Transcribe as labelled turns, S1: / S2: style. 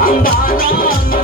S1: Ambala, Ambala.